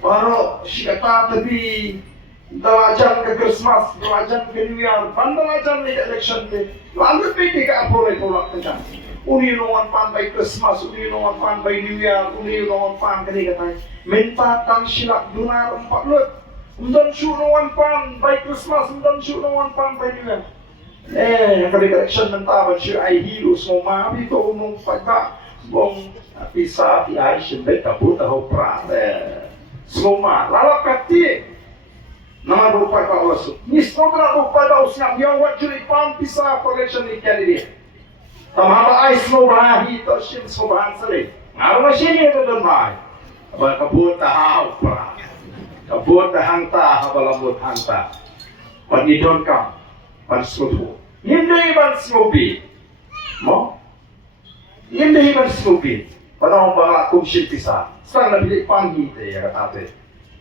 Baru si kata tadi dalajan ke Christmas, dalajan ke New Year, dalajan ni election ni. Lalu pergi ke apa lagi tolak tentang. Uni nongan pan by Christmas, uni nongan pan by New Year, uni nongan pan kini kata. Minta tang silak dunar 4 lut. Undan shoot nongan pan by Christmas, undan shoot nongan pan by New Year. Kalau election mentah macam ai hiru semua mami tu umum pada bong pisah di ai sembet kabut tahu perang semua lalap kati nama rupa kau lasu ni semua rupa kau siap yang wajib pam pisah election ni candidate tamah ai semua bahi tu sim semua hansel ngaruh sini tu dan bahi abang kabut tahu perang kabut hanta habalambut hanta pagi don kam Pansutu. Hindi ban smobi. Mo? Hindi ban smobi. Pada orang kumshil pisa. Sekarang lebih panggi te ya kata te.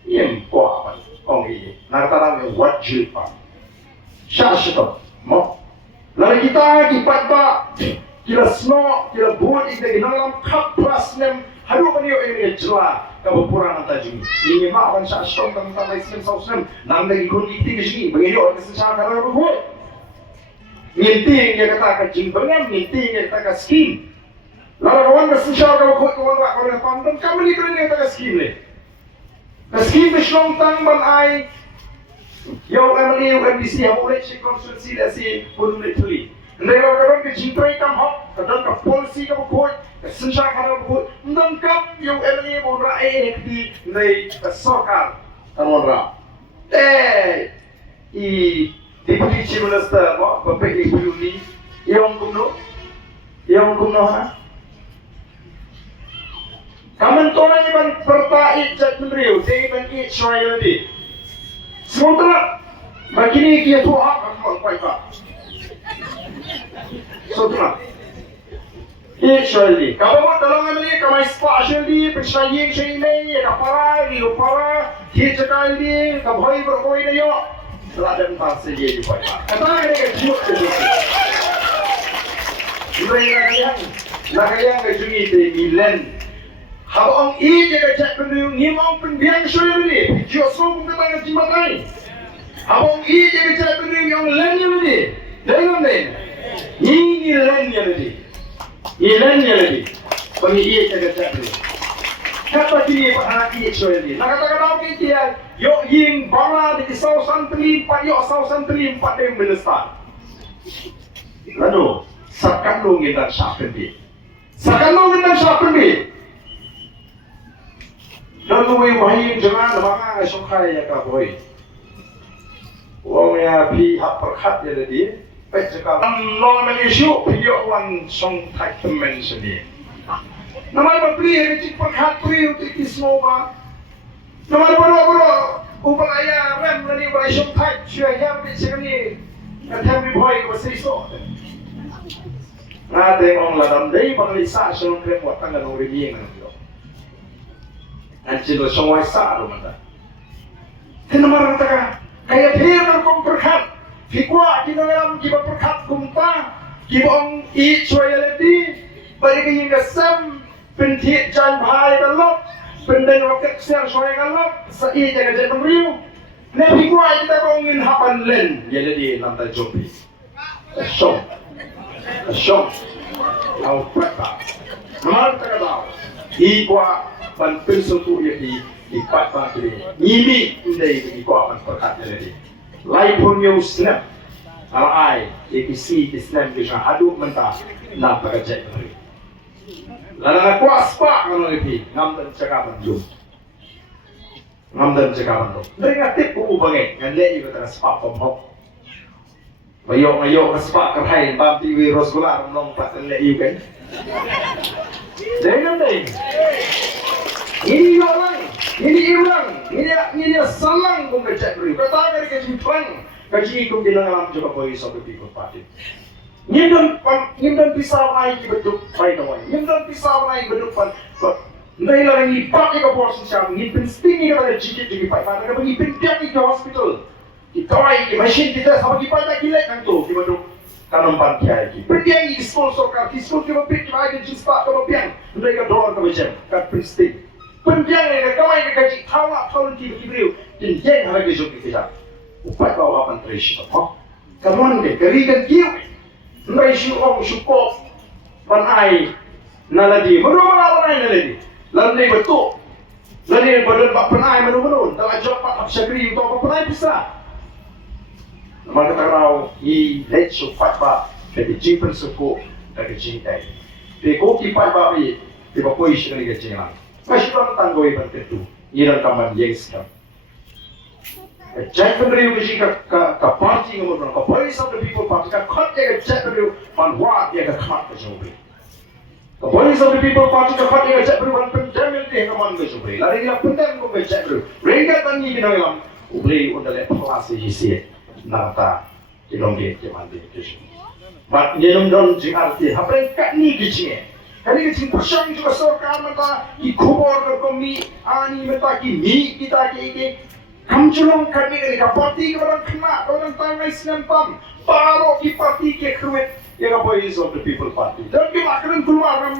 Iem kuah pan. Ong ini. Nakataran yang wajib pan. Syashito. Mo. Lalu kita kipat ba kila sno kila buat kita ginang kap plus nem haru kan yo ini jela kabupuran antajung. Ini mak kan sa stong tang tang isem sausem nang lagi kun ikti kisi bagi yo kesan sa kara buat. Nginti yang kata kajing bengam nginti yang kata skim. Lalu kawan kesan sa kara buat kawan wak kawan pamdan kamu ni kena yang kata skim le. Skim beslong tang ban ai Yo Emily UMDC hamu le si konsulsi le si pun le tuli. Ndai lo kadang ke jintrai kam hok, kadang ka polisi ka bukoi, ka sensa ka bukoi. Ndang kap yo Emily bon ra di ndai ka sokar tamon ra. I deputy chief minister mo bapak ibu ni yang kumno ha. Kamen tona ni ban pertai jat menriu, dei ban I Israel di. Sementara begini dia tuah akan baiklah. Sementara Israeli, kalau dalam ini kami Israeli percaya ini kapal di upara dia cakap ini kaboi berkoi ni yo, selada entah saja di baiklah. Kata ini kejuut kejuut. Nakayang kejungi di Milan. Habang I jaga cak penduduk himang pendiam Israeli, Joshua pun kata jimatai. Habang I jaga cak penduduk yang lainnya lagi, dalam lain. Ini lainnya lagi. Bagi I jaga cak penduduk. Kata kini anak I Israeli. Nak katakan apa dia? Yo ying bala di sausan telimpat, yo sausan telimpat yang menesat. Lalu sakan longin dan syafendi. Dan luwe wahim jangan nama sungkai ya kaboi. Wong ya pi hap perkat ya tadi. Pet cakap. Long Malaysia video wan song tak temen sendiri. Nama apa pri recik perkat pri untuk isnova. Nama apa upaya rem lagi wala song tak cia yang di sini. Katem boy ko siso. Ada orang ladam dei banglisa song krem watang dan orang yang Anjir lo semua sah lo mata. Kenapa kata kayak dia kom perkat, fikwa kita dalam kita perkat kumta, kita om I Israeli, bagi yang kesam pentit jan bahaya kalok, pendeng roket siang soalnya kalok, sai jaga jaga meriu. Ne fikwa kita bongin hapan len, jadi nanti jopi. Syom, au perkat. Mana tak tahu. Ikwa ban pensutu ya di pat pa kiri nimi indai di ko ban perkat jadi lai pun yo snap ai APC di snap di hadu mentah na pekerja ini lana kuas pa ngono iki ngam dan cakap bantu dari ngatip ku bange ngan le ibu tara spa pom Mayo kaspa kerhain bam tiwi rosgular nong pat le ibu kan jangan deh. Ini orang, ini salang kung kacak beri. Kata dari kejutan, kaji kung dinangalam juga boy sampai people party. Nyimdan pisau naik beduk baik awal. Nyimdan pisau naik beduk pan. Nai orang ini pakai ke porsi siapa? Nyimdan stingi kepada cikit jadi baik. Karena bagi pindah di hospital, kita lagi mesin kita sama kita tak gila kan tu di beduk. Kanam pantai lagi. Pindah di sponsor kan, di sponsor kita pindah lagi jenis pak kalau piang. Mereka dolar kebencian, kan pristin. Pendiang yang kawai ke gaji tawa tahun tiba-tiba dan yang harga jom kita upat bawa apa terisi apa kawan ke kerikan kiu terisi orang syukur panai naladi mana naladi lalu betul lalu badan pak panai menurun dalam jawapan absyakri untuk apa panai bisa maka tahu i lecu fatwa dari jipan suku dari jintai di koki fatwa ini di bawah isu ni gajian masih tentang gue bertentu, iran kaman yes kan. Jack pendiri uji ke parti ngomong ke voice of the people party ke kat dia Jack pendiri man what dia ke kat ke jombi. Ke voice of the people party ke kat dia Jack pendiri man penjamin dia ke man ke jombi. Lari dia penting ke Jack pendiri. Ringkat tani kita dalam ubli untuk lepas hisi nata kilong dia keman dia tu. But nyenom don jingarti apa yang kat ni kicingnya. Kali kecil pasang juga sorkan mata, ki kubur ke kami, ani mata ki mi kita ki Kamjulong kami ka parti ka barang kena barang tangay sinempam paro di parti ke kruet yang Voice of the People Party. Dan kita keren keluar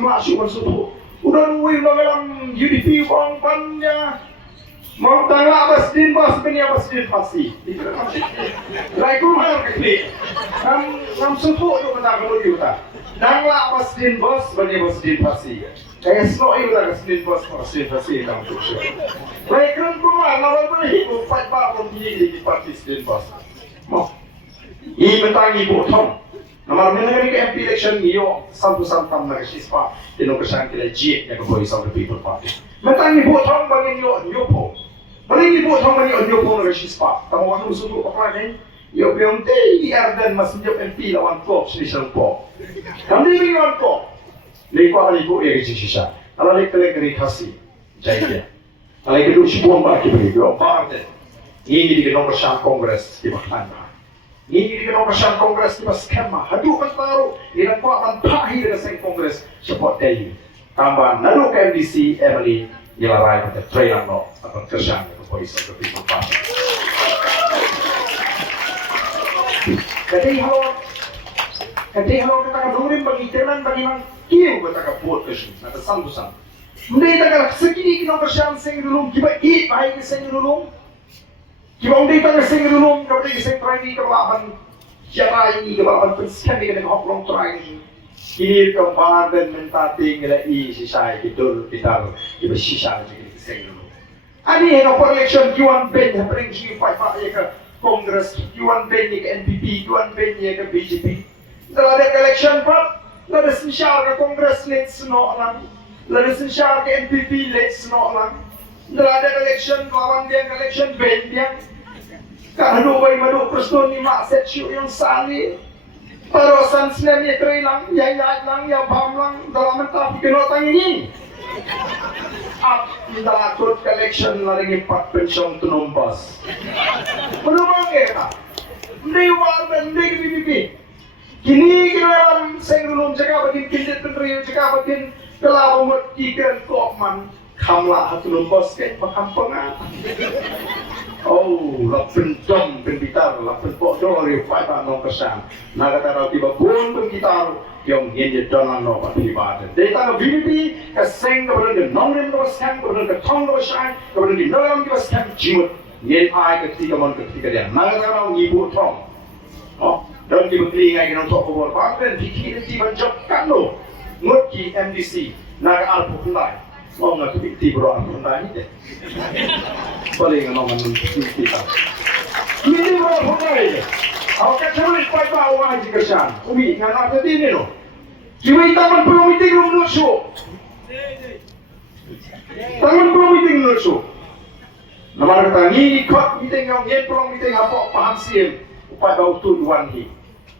masuk masuk. Udah nungguin dalam UDP bang bannya mau tangga bas benia bas din pasti. Lai keluar kali. Nam suku tu kata kalau kita. Tangga bas benia bas din pasti. Kaya snow itu lah kesedin bos pasti kamu tuh. Baik kan keluar lawan beli empat tahun di parti sedin bos. Mau, ini betang ibu Tom. Nama mana ke MP election iyo santam nak sispa di nomor sang kita J yang Voice of the People Party. Betang ibu Tom bagi iyo po. Bagi ibu Tom bagi iyo po nak sispa. Tamu waktu susu apa ni? Iyo bilang di Arden masih jauh MP lawan kop special po. Kami ni lawan kop. Lepas itu ia kisah. Kalau lekter kasih, jadi. Kalau itu sebuah bagi beliau, partai. Ini di nomor satu kongres di Baklana. Ini di nomor satu kongres di Baskema. Hadu kan taruh, ini kuat mentahir dengan sen kongres seperti ini. Tambah nadu ke MDC Emily Nilarai pada Traiano atau kerjaan itu Voice of the People Party. Jadi kalau kita kadurin bagi teman bagi mang kiu kita kapot kesin, nada santusan. Mending kita segini kita bersama seng dulu, kita eat baik seng dulu. Kita mending kita seng dulu, kita mending seng try ni kebalapan siapa ini kebalapan persiapan kita dengan hoklong try ini. Ini kembar dan mentating kita i sisa kita kita sisa jadi seng dulu. Ani yang apa election Yuan Ben yang paling sih fight ya ke Kongres, Yuan Ben ya ke NPP, Yuan Ben ya ke BJP. Dalam ada election pak, lalu sensyar ke Kongres let senok lang, lalu sensyar ke NPP let senok lang. Dalam ada election lawan dia ke election band dia, kan dua madu perston ni mak set show yang sani, perosan senem ni lang, yang lang, yang bam lang, dalam mentah kenotang ini. Up kita ikut election lagi 4 pensiun tunumbas. Menurut kita, dewan dan BPP. Kini kita seng dulu jaga bagian kindet penteriu jaga bagian kelabang ikan kokman kamlah hatulun bos ke pakampanga. Oh, lapen jom penbitar lapen pok dori fight nong kesan. Naga taruh tiba pun pengitar yang ingin jalan nong pilihan. Data BPP keseng kepada dia nongrim kepada scam kepada dia tong kepada shine kepada dia nongrim kepada scam jimut. Yen ai ketika dia. Naga taruh ibu tong. Oh. Dan di beli ngai kita untuk kubur bahkan fikir di menjadikan lo ngerti MDC naga alpu kendai mau nggak fikir bro alpu kendai ni deh paling ngomong kita ini bro alpu kendai awak kacau ni pai bau aja kesan umi ngana tadi ni lo jiwa taman perlu meeting lo nusu taman perlu meeting nusu nama kata ni kot meeting yang yen perlu meeting apa paham sih upaya bau tujuan ni.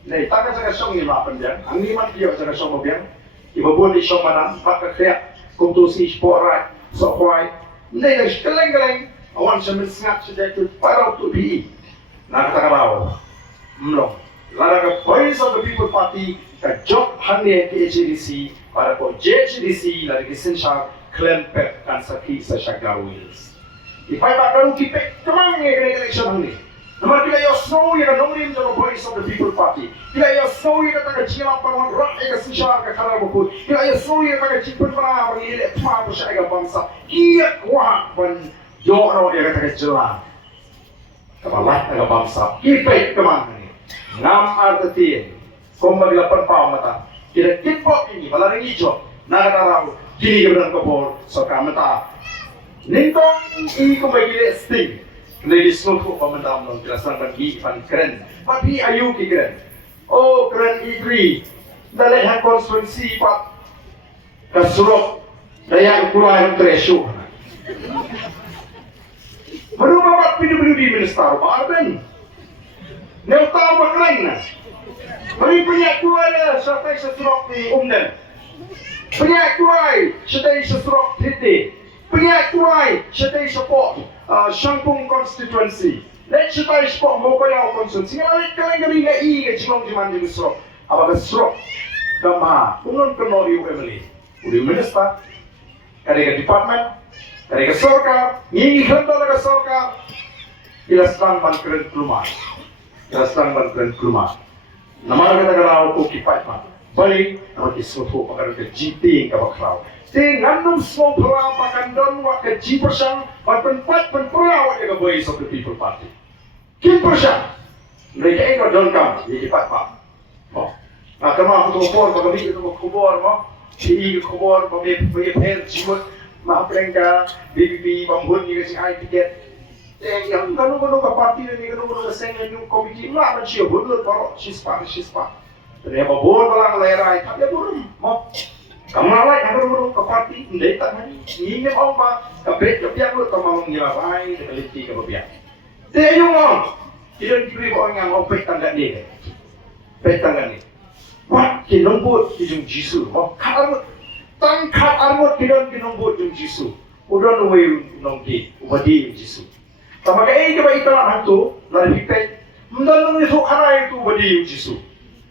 Nah, tak ada song ni mapan dia. Angin mat dia ada song mobiang. Ibu pun di song mana, pakai kreat, kontusi sporai, sokwai. Nah, dah keleng. Awan sambil sengat sejak tu parau tu bi. Nak kata kau, belum. Lalu ke Voice of the People Party ke job hanya ke HDC, para ko JHDC lalu ke sensar klempet kan sakit sesakar wheels. Ipai bakaru kipek kemang ni election ni. Namun kita yang snow yang nongrim dalam Voice of the People Party. Kita yang snow yang kata kecil apa orang yang sensar ke kalah buku. Kita yang snow yang kata kecil pernah bagi elek tua bersyaga bangsa. Ia kuat pun jauh yang kata kecil lah. Kepala ke bangsa. Kipek kemang ni. Ngam arti kembali lapan pau mata. Kita kipok ini malah hijau. Nak tahu kini keberan kepol soka mata. Ningkong ini kembali sting. Ladies no ko pamandam non kelasan bagi pan keren. Tapi ayu ki keren. Oh keren E3. Dalai ha konstituensi pak. Kasurok daya keluar tresu. Baru bapak PWD minister Arden. Neuta baklan. Beri penyak kuai setai sesurok di Umden. Penyak kuai setai sesurok Titi. Penyak kuai setai support Shampung constituency. Let's say sport mobile constituency. Ngalit kalian gari ngai ke jilong jiman jadi serok. Apa ke serok? Gambar. Punun kenori Emily. Udi minister. Kali ke department. Dari ke sorka, ngi hendak ke sorka, ilastan ban keren keluar. Ilastan ban keren keluar. Nama kata kerau ko kipat ma. Balik, nama kismutu pakai ke GT ke bakrau. Ngandung semua perang pakan don wak ke G persen, ban penpat penperang wak ke voice of the people party. Kim persen, mereka ini don kam, jadi kipat ma. Oh, nah kemana tu kubur, bagaimana itu kubur ma? Ini kubur, bagaimana per jimat. Mahaprengka, BBB, bangun ni kasi ay tiket. Yang kanu-kanu ka parti ni kanu-kanu ka sengan yung komiti lah man siya bunod paro sispa. Tapi apa bol balang lerai tapi burum mo. Kamalay kanu-kanu ka parti hindi tangan ni mau ba ka bet ka biak lo tamang ngilalay ka liti ka biak. Te yung mo. Tidak diberi orang yang mau pet tangga ni. Pet tangga ni. Wat kinumbut yung Jisu mo. Kalamut tangkat armut kidon kinumbut yung Jisu. Udon uwi nongki, ubadi yung Jisu. Tamaga coba italan hantu, lari pipet. Mendon nung isu karay itu ubadi yung Jisu.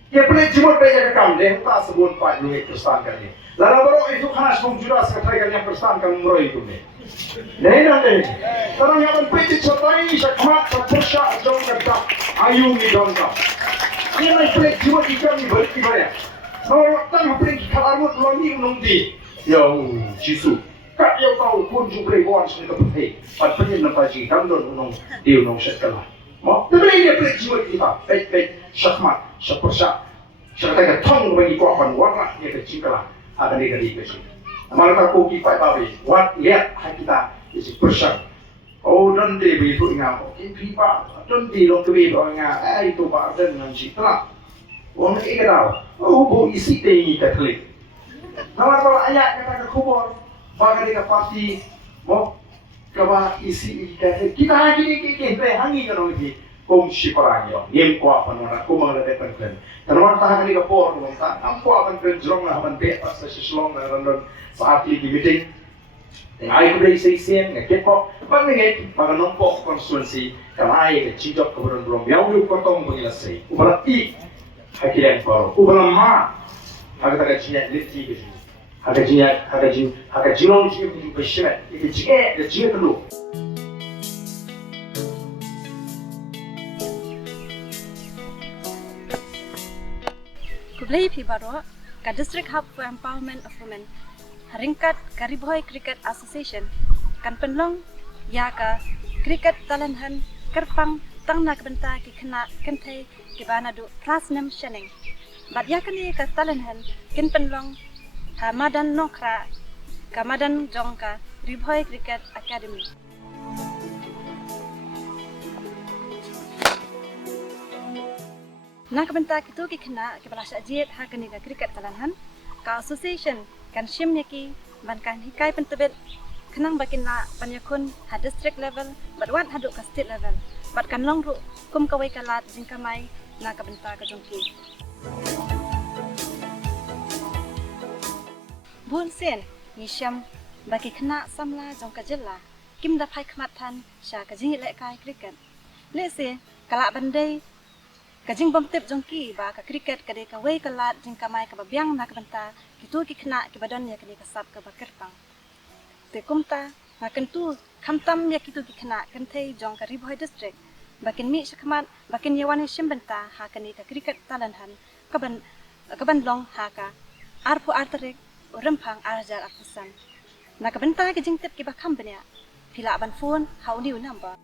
Ya pelit jimut peja kakam, deh tak sebut pak yung Kristan kan ni. Lalu baru itu kanas mong juras katay kan yang Kristan kan meroy itu ni. Deh. Karena yang peja cotai sa kamat sa persya jong kata ayung ni don kam. Ini may pelit jimut ikan ni balik ibarat. Kalau tang pelit kalarmut longi nungdi. Yo Jisu. Kak yang tahu pun juga iwan sini ke putih. Pada penyel nampak jing dan unong dia unong setkalah. Mau tapi dia pelik jiwa kita. Baik syakmat, syakpersak. Syakata tong bagi kuapan warna dia kecikalah. Ada dia dari kesini. Malah tak koki pai babi. Wat lihat kita isi persak. Oh dan dia begitu ingat. Oke pipa. Dan dia long kebi ingat. Itu pak dan nanti telah. Wong ikan tahu. Oh bu isi tinggi Katolik. Nama kalau ayat kata ke kubur. Bagaimana dia parti, mau kawan isi kita lagi hangi kalau ini komisi perangnya, yang kuat penuh, kumang ada pengen. Teman tahan ni kapor, teman nampak pengen jerong lah, pengen pas seselong dan saat ini meeting. Yang ayah beri seisian, ngekep kok, pengen bagai nombok konstitusi, kalau ayah kecicok kebetulan belum, yang belum potong pengilasai, ubalati, hakiran baru, ubalamah, agak agak cinyat liti ke sini. Haka jinong jiwa di pesyiat, itu jiwa dulu. Kublai Pibaro, ka District Hub for Empowerment of Women, haringkat Kariboy Cricket Association, kan penlong ya ka cricket talanhan kerpang tang nagbenta ki kena kentay ki banadu kelas 6 shening. Bad ya kan ka talanhan kin penlong Hamadan Nokra, Kamadan Jongka, Riboy Cricket Academy. Nakabenta kitu kikna kibalasya jiet hakani ka cricket talanhan, ka association kan shimnyaki ban kan hikai pentebet kenang bakin na panyakun ha district level, badwan haduk ka state level, bad kan longru kum kawai kalat jingkamai nakabenta ka jongki. Bun sen, Yisham, bagi kena samla jong kajela, kim dapai kematan, sya kajing lek kai kriket. Lese, kalak bandai, kajing bomtip jongki, ba ka kriket kadai ka wei kalat jing kamai ka babiang nak benta, kitu ki kena ki badan ya kini kasap ka bakirpang. Te kumta, makan tu kamtam ya kitu ki kena kentei jong ka Riboy district, bakin mi syakmat, bakin yawan shim benta ha kani ka kriket talanhan, kaban long ha ka arpu arterik Rempang arjar akusan. Nakabenta ke jingtip ki bakam benya. Pila ban phone how new number.